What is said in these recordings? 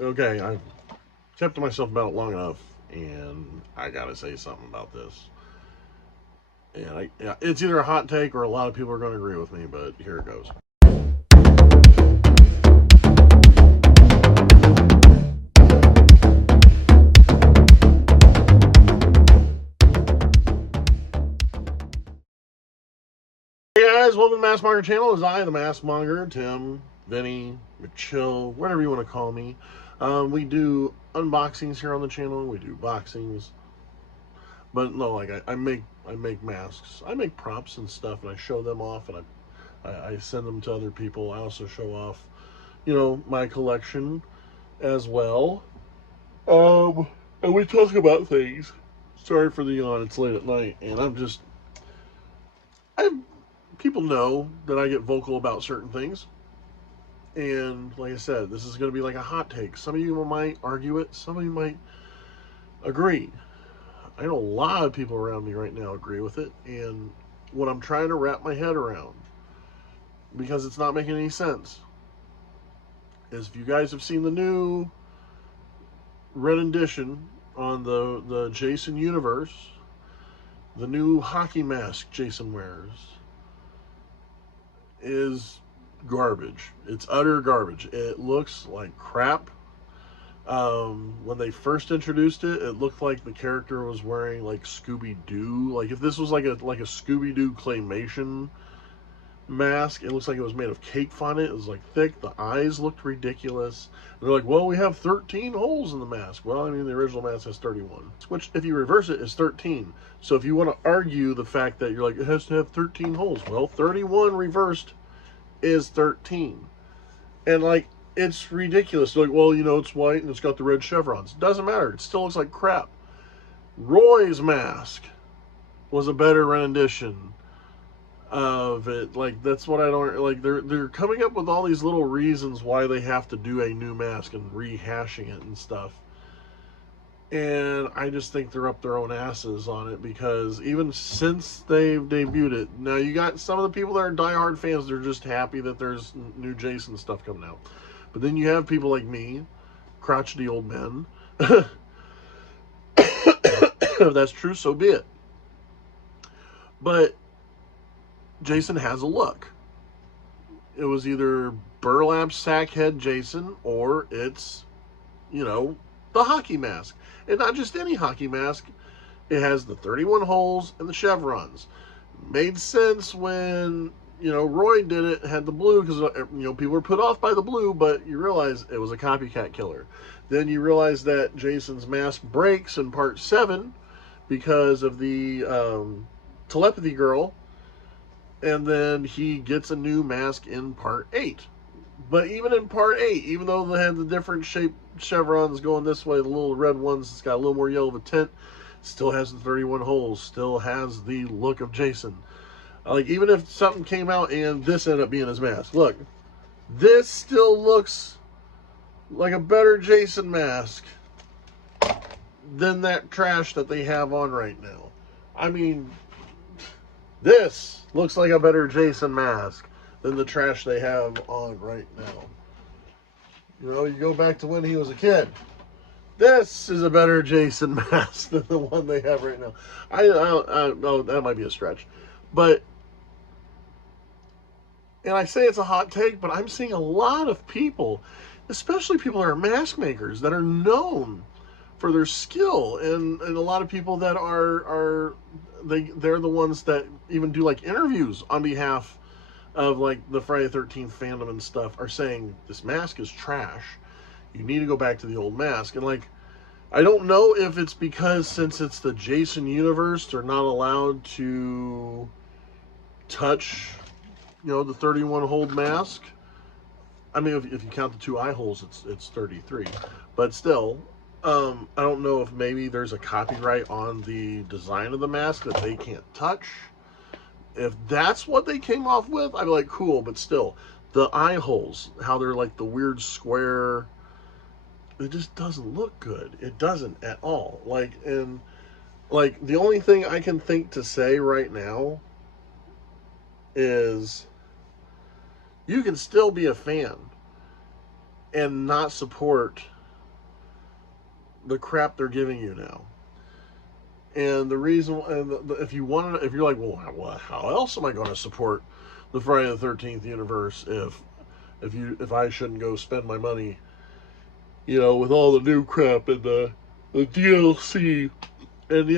Okay, I've kept to myself about it long enough, and I gotta say something about this. And yeah, it's either a hot take or a lot of people are going to agree with me, but here it goes. Hey guys, welcome to the Maskmonger channel. It's I, the Maskmonger, Tim, Vinny, McChill, whatever you want to call me. We do unboxings here on the channel. We do boxings, but no, like I make masks. I make props and stuff, and I show them off, and I send them to other people. I also show off, my collection as well. And we talk about things. Sorry for the yawn. It's late at night, and I people know that I get vocal about certain things. And like I said, this is going to be like a hot take. Some of you might argue it. Some of you might agree. I know a lot of people around me right now agree with it. And what I'm trying to wrap my head around, because it's not making any sense, is if you guys have seen the new red edition on the Jason universe, the new hockey mask Jason wears is garbage. It's utter garbage. It looks like crap. When they first introduced it, it looked like the character was wearing like Scooby Doo. Like if this was like a Scooby Doo claymation mask, it looks like it was made of cake fondant. It was like thick. The eyes looked ridiculous. They're like, well, we have 13 holes in the mask. Well, I mean, the original mask has 31, which if you reverse it is 13. So if you want to argue the fact that you're like, it has to have 13 holes, well, 31 reversed is 13. And like, it's ridiculous. They're like, well, it's white and it's got the red chevrons. Doesn't matter. It still looks like crap. Roy's mask was a better rendition of it. Like, that's what I don't like. They're coming up with all these little reasons why they have to do a new mask and rehashing it and stuff. And I just think they're up their own asses on it, because even since they've debuted it, now you got some of the people that are diehard fans, they're just happy that there's new Jason stuff coming out. But then you have people like me, crotchety old men. If that's true, so be it. But Jason has a look. It was either burlap sackhead Jason, or it's, the hockey mask. And not just any hockey mask. It has the 31 holes and the chevrons. Made sense when, Roy did it, had the blue, because, people were put off by the blue, but you realize it was a copycat killer. Then you realize that Jason's mask breaks in part 7 because of the telepathy girl, and then he gets a new mask in part 8. But even in part 8, even though they had the different shaped chevrons going this way, the little red ones, it's got a little more yellow of a tint, still has the 31 holes, still has the look of Jason. Like, even if something came out and this ended up being his mask, look, this still looks like a better Jason mask than that trash that they have on right now. I mean, this looks like a better Jason mask than the trash they have on right now. You go back to when he was a kid. This is a better Jason mask than the one they have right now. I that might be a stretch. But, and I say it's a hot take, but I'm seeing a lot of people, especially people that are mask makers, that are known for their skill, and a lot of people that they're the ones that even do like interviews on behalf of like the Friday the 13th fandom and stuff, are saying this mask is trash. You need to go back to the old mask. And like, I don't know if it's because since it's the Jason universe, they're not allowed to touch, the 31 hole mask. I mean, if you count the 2 eye holes, it's 33. But still, I don't know if maybe there's a copyright on the design of the mask that they can't touch. If that's what they came off with, I'd be like, cool. But still, the eye holes, how they're like the weird square, it just doesn't look good. It doesn't at all. Like, and like, the only thing I can think to say right now is you can still be a fan and not support the crap they're giving you now. And the reason, and if you want to, if you're like, well, how else am I going to support the Friday the 13th universe if I shouldn't go spend my money, with all the new crap and the DLC, and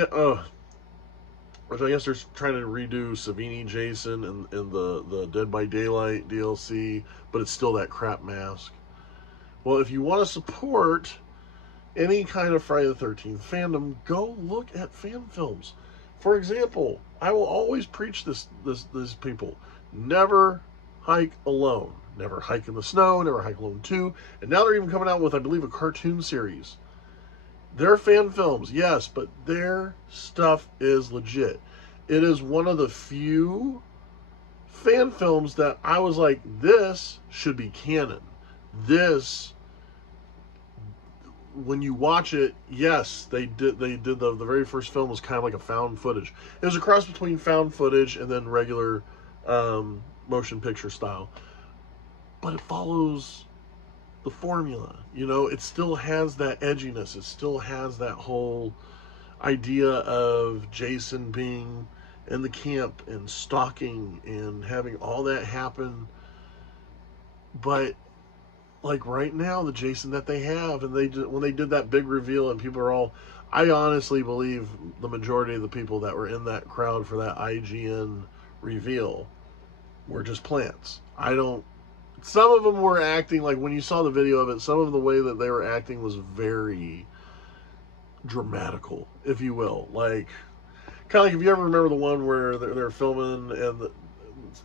which I guess they're trying to redo Savini Jason and the Dead by Daylight DLC, but it's still that crap mask. Well, if you want to support any kind of Friday the 13th fandom, go look at fan films. For example, I will always preach these people: never hike alone, never hike in the snow, never hike alone 2, and now they're even coming out with, I believe, a cartoon series. They're fan films, yes, but their stuff is legit. It is one of the few fan films that I was like, this should be canon. This, when you watch it, yes, they did the very first film was kind of like a found footage. It was a cross between found footage and then regular motion picture style. But it follows the formula, it still has that edginess. It still has that whole idea of Jason being in the camp and stalking and having all that happen. But like right now, the Jason that they have, and when they did that big reveal, and people are all, I honestly believe the majority of the people that were in that crowd for that IGN reveal were just plants. Some of them were acting, like when you saw the video of it, some of the way that they were acting was very dramatical, if you will. Like, kind of like if you ever remember the one where they're filming and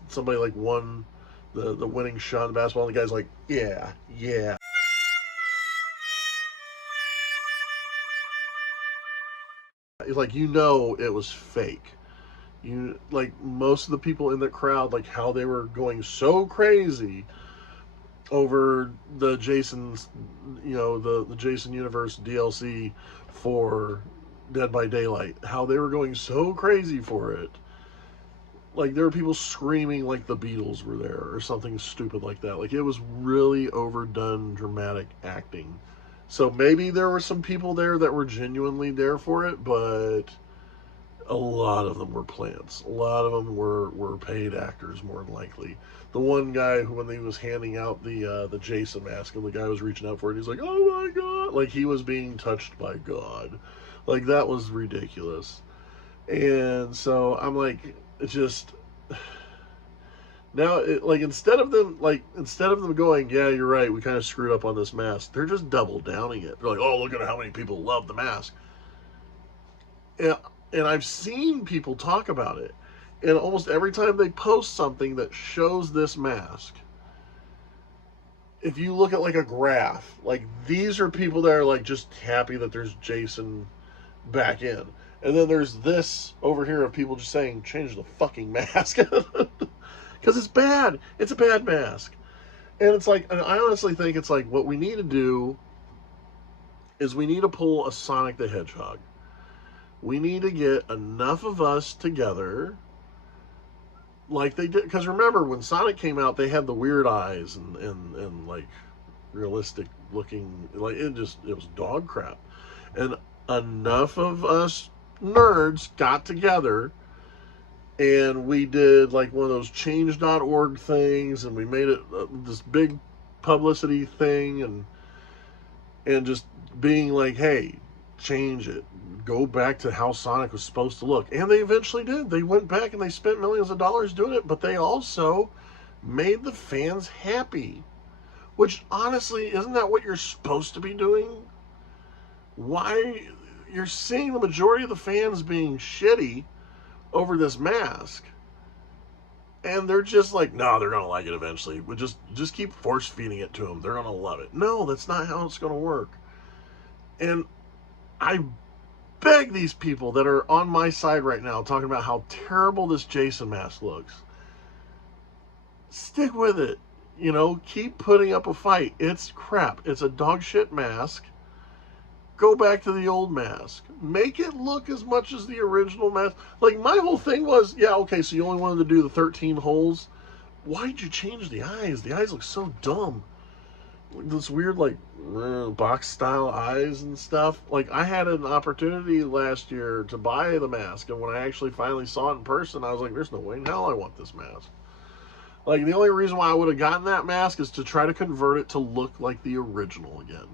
somebody like won the winning shot in the basketball, and the guy's like, yeah. It's like, it was fake. Like, most of the people in the crowd, like how they were going so crazy over the Jason's, the Jason Universe DLC for Dead by Daylight, how they were going so crazy for it. Like, there were people screaming like the Beatles were there or something stupid like that. Like, it was really overdone dramatic acting. So maybe there were some people there that were genuinely there for it, but a lot of them were plants. A lot of them were paid actors, more than likely. The one guy who, when he was handing out the Jason mask and the guy was reaching out for it, he's like, oh my God. Like, he was being touched by God. Like, that was ridiculous. And so I'm like, it's just, now, instead of them going, yeah, you're right, we kind of screwed up on this mask, they're just double downing it. They're like, oh, look at how many people love the mask. And I've seen people talk about it. And almost every time they post something that shows this mask, if you look at like a graph, like, these are people that are like just happy that there's Jason back in. And then there's this over here of people just saying, change the fucking mask. Because it's bad. It's a bad mask. And it's like, and I honestly think it's like, what we need to do is we need to pull a Sonic the Hedgehog. We need to get enough of us together like they did. Because remember, when Sonic came out, they had the weird eyes and like realistic looking, like, it was dog crap. And enough of us nerds got together and we did like one of those change.org things, and we made it this big publicity thing, and just being like, hey, change it, go back to how Sonic was supposed to look. And they eventually did. They went back and they spent millions of dollars doing it, but they also made the fans happy, which honestly, isn't that what you're supposed to be doing? Why you're seeing the majority of the fans being shitty over this mask, and they're just like, no, they're gonna like it eventually. We just keep force feeding it to them. They're gonna love it. No, that's not how it's gonna work. And I beg these people that are on my side right now talking about how terrible this Jason mask looks, stick with it. Keep putting up a fight. It's crap. It's a dog shit mask. Go back to the old mask. Make it look as much as the original mask. Like, my whole thing was, yeah, okay, so you only wanted to do the 13 holes. Why'd you change the eyes? The eyes look so dumb. this weird like box style eyes and stuff. Like I had an opportunity last year to buy the mask, and when I actually finally saw it in person, I was like, "There's no way in hell I want this mask." Like the only reason why I would have gotten that mask is to try to convert it to look like the original again,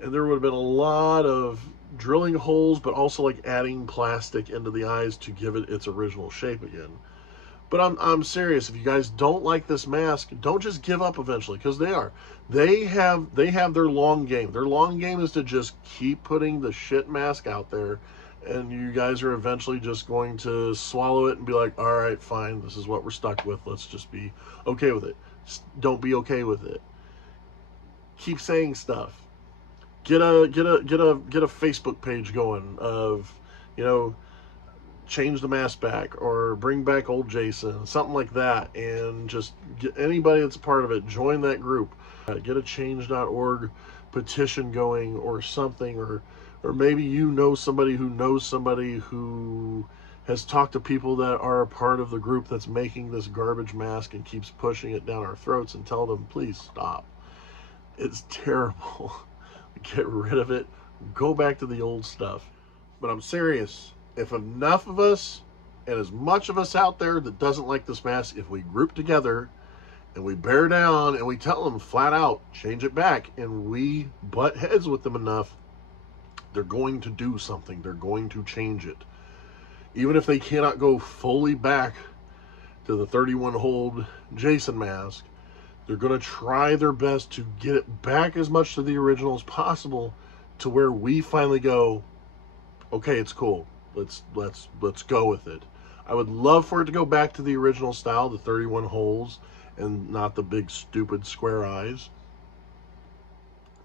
and there would have been a lot of drilling holes, but also like adding plastic into the eyes to give it its original shape again. But I'm serious. If you guys don't like this mask, don't just give up eventually, because they have their long game. Their long game is to just keep putting the shit mask out there, and you guys are eventually just going to swallow it and be like, all right, fine, this is what we're stuck with. Let's just be okay with it. Don't be okay with it. Keep saying stuff. Get a Facebook page going of, you know, change the mask back or bring back old Jason, something like that, and just get anybody that's a part of it, join that group. Get a change.org petition going or something, or maybe you know somebody who knows somebody who has talked to people that are a part of the group that's making this garbage mask and keeps pushing it down our throats, and tell them, please stop. It's terrible. Get rid of it. Go back to the old stuff. But I'm serious. If enough of us and as much of us out there that doesn't like this mask, if we group together and we bear down and we tell them flat out, change it back, and we butt heads with them enough, they're going to do something. They're going to change it. Even if they cannot go fully back to the 31 hold Jason mask, they're going to try their best to get it back as much to the original as possible, to where we finally go, okay, it's cool. Let's go with it. I would love for it to go back to the original style, the 31 holes, and not the big stupid square eyes.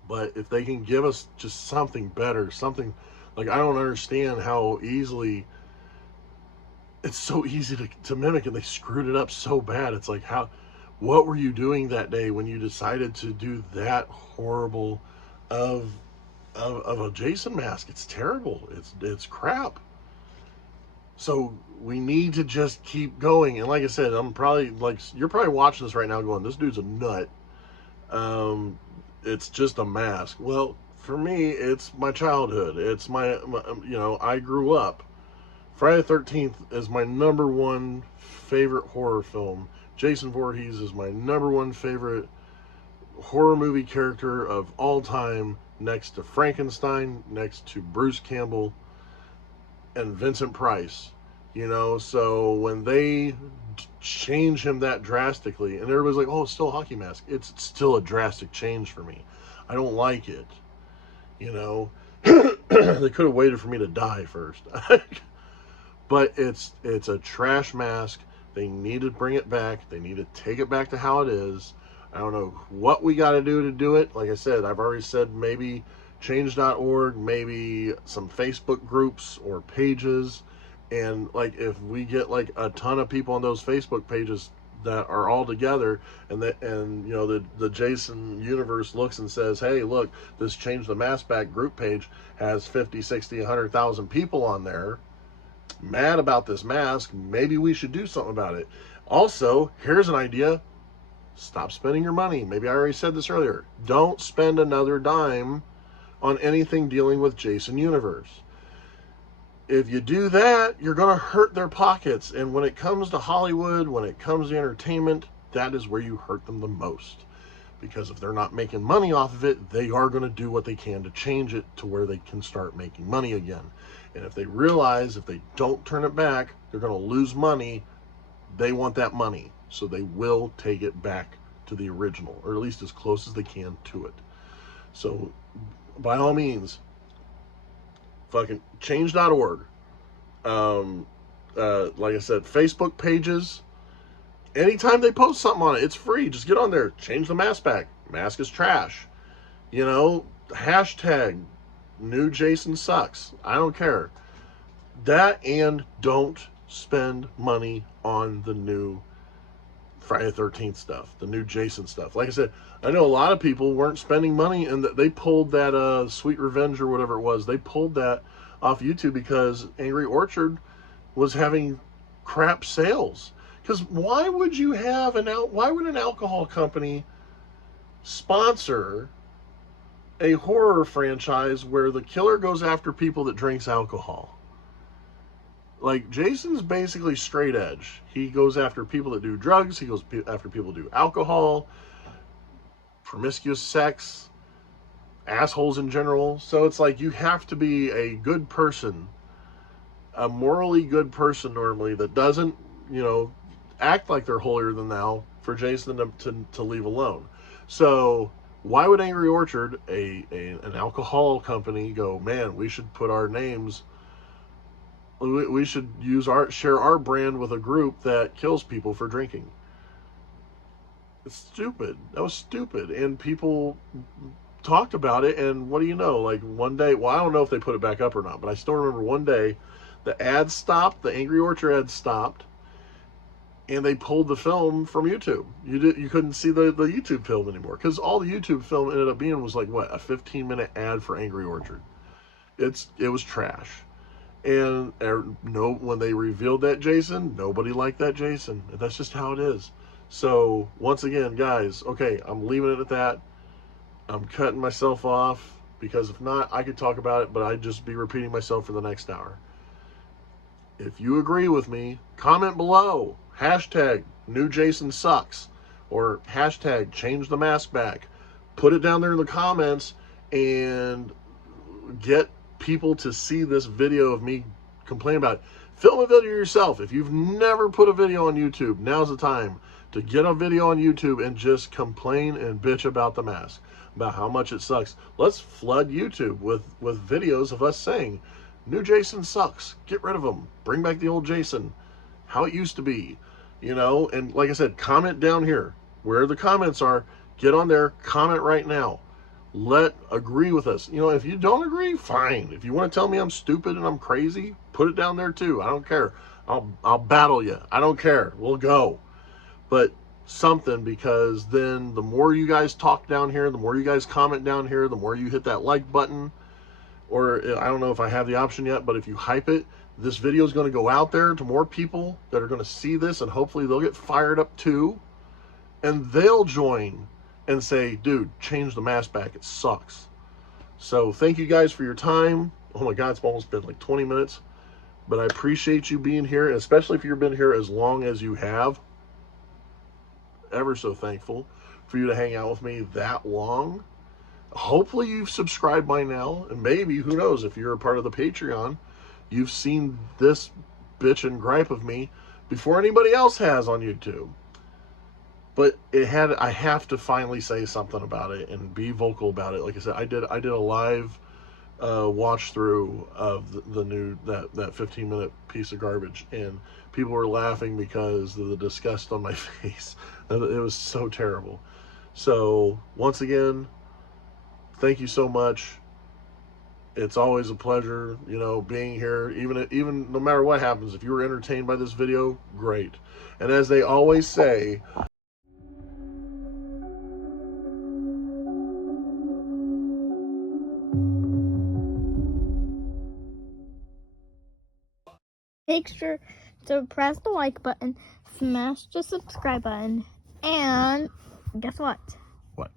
But if they can give us just something better, something like, I don't understand how easily it's so easy to mimic, and they screwed it up so bad. It's like, what were you doing that day when you decided to do that horrible of a Jason mask? It's terrible. It's crap. So we need to just keep going. And like I said, I'm probably like, you're probably watching this right now going, this dude's a nut. It's just a mask. Well, for me, it's my childhood. It's my you know, I grew up. Friday the 13th is my #1 favorite horror film. Jason Voorhees is my #1 favorite horror movie character of all time, next to Frankenstein, next to Bruce Campbell, and Vincent Price. You know, so when they change him that drastically, and everybody's like, oh, it's still a hockey mask. It's still a drastic change for me. I don't like it. You know, they could have waited for me to die first. But it's a trash mask. They need to bring it back. They need to take it back to how it is. I don't know what we got to do it. Like I said, I've already said maybe change.org, maybe some Facebook groups or pages. And like, if we get like a ton of people on those Facebook pages that are all together, and you know, the Jason universe looks and says, hey, look, this Change the Mask Back group page has 50, 60, 100,000 people on there mad about this mask. Maybe we should do something about it. Also, here's an idea. Stop spending your money. Maybe I already said this earlier. Don't spend another dime on anything dealing with Jason Universe. If you do that, you're going to hurt their pockets. And when it comes to Hollywood, when it comes to entertainment, that is where you hurt them the most. Because if they're not making money off of it, they are going to do what they can to change it to where they can start making money again. And if they realize if they don't turn it back, they're going to lose money, they want that money. So they will take it back to the original, or at least as close as they can to it. So by all means, fucking change.org. Like I said, Facebook pages. Anytime they post something on it, it's free. Just get on there. Change the mask back. Mask is trash. You know, hashtag new Jason sucks. I don't care. That, and don't spend money on the new Friday the 13th stuff, the new Jason stuff. Like I said, I know a lot of people weren't spending money, and they pulled that Sweet Revenge or whatever it was. They pulled that off YouTube because Angry Orchard was having crap sales. Because why would you have why would an alcohol company sponsor a horror franchise where the killer goes after people that drinks alcohol. Like, Jason's basically straight edge. He goes after people that do drugs. He goes after people that do alcohol, promiscuous sex, assholes in general. So it's like, you have to be a good person, a morally good person normally, that doesn't, act like they're holier than thou, for Jason to leave alone. So why would Angry Orchard, an alcohol company, go, man, we should put our names, we should share our brand with a group that kills people for drinking? It's stupid. That was stupid. And people talked about it, and what do you know? Like, one day, well, I don't know if they put it back up or not, but I still remember one day the ads stopped, the Angry Orchard ads stopped, and they pulled the film from YouTube. You couldn't see the YouTube film anymore, because all the YouTube film ended up being was like, what, a 15-minute ad for Angry Orchard. It was trash. And when they revealed that Jason, nobody liked that Jason. That's just how it is. So once again, guys, okay, I'm leaving it at that. I'm cutting myself off, because if not, I could talk about it, but I'd just be repeating myself for the next hour. If you agree with me, comment below. Hashtag new Jason sucks, or hashtag change the mask back. Put it down there in the comments and get people to see this video of me complaining about it. Film a video yourself. If you've never put a video on YouTube, now's the time to get a video on YouTube and just complain and bitch about the mask, about how much it sucks. Let's flood YouTube with videos of us saying, new Jason sucks, get rid of him, bring back the old Jason, how it used to be, and like I said, comment down here where the comments are. Get on there, comment right now. Agree with us. If you don't agree, fine. If you want to tell me I'm stupid and I'm crazy, put it down there too. I don't care. I'll battle you. I don't care. We'll go. But something, because then the more you guys talk down here, the more you guys comment down here, the more you hit that like button, or I don't know if I have the option yet, but if you hype it, this video is going to go out there to more people that are going to see this, and hopefully they'll get fired up too, and they'll join and say, dude, change the mask back, it sucks. So thank you guys for your time. Oh my God, it's almost been like 20 minutes, but I appreciate you being here, and especially if you've been here as long as you have. Ever so thankful for you to hang out with me that long. Hopefully you've subscribed by now, and maybe, who knows, if you're a part of the Patreon, you've seen this bitch and gripe of me before anybody else has on YouTube. But I have to finally say something about it and be vocal about it. Like I said, I did a live watch through of the new that 15-minute piece of garbage, and people were laughing because of the disgust on my face. It was so terrible. So once again, thank you so much. It's always a pleasure, being here. Even no matter what happens, if you were entertained by this video, great. And as they always say, make sure to press the like button, smash the subscribe button, and guess what? What?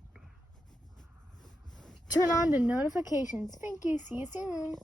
Turn on the notifications. Thank you. See you soon.